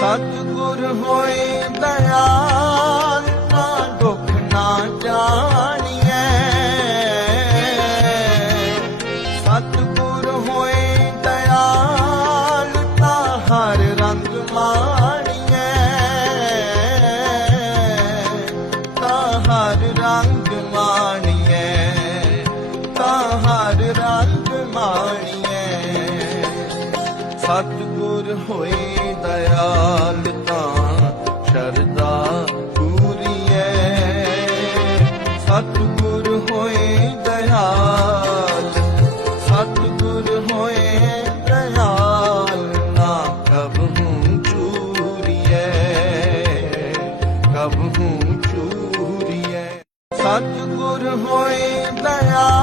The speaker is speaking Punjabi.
ਸਤਿਗੁਰ ਹੋਏ ਦਇਆਲ, ਨਾ ਦੁੱਖ ਨਾ ਜਾਣੀਐ। ਸਤਿਗੁਰ ਹੋਏ ਦਇਆਲ ਨਾ ਹਰ ਰੰਗ ਮਾਣੀਐ। ਤਾਂ ਹਰ ਰੰਗ ਮਾਣੀਐ, ਤਾਂ ਹਰ ਰੰਗ ਮਾਣੀਐ। ਸਤਿਗੁਰ ਹੋਏ ਦਇਆ ਸ਼ਰਦਾ ਪੂਰੀਐ ਸਤਿਗੁਰ ਹੋਏ ਦਇਆਲ, ਸਤਿਗੁਰ ਹੋਏ ਦਇਆਲ, ਨਾ ਕਬਹੂ ਚੂਰੀਐ ਕਬਹੂ ਚੂਰੀਐ ਸਤਿਗੁਰ ਹੋਏ ਦਇਆਲ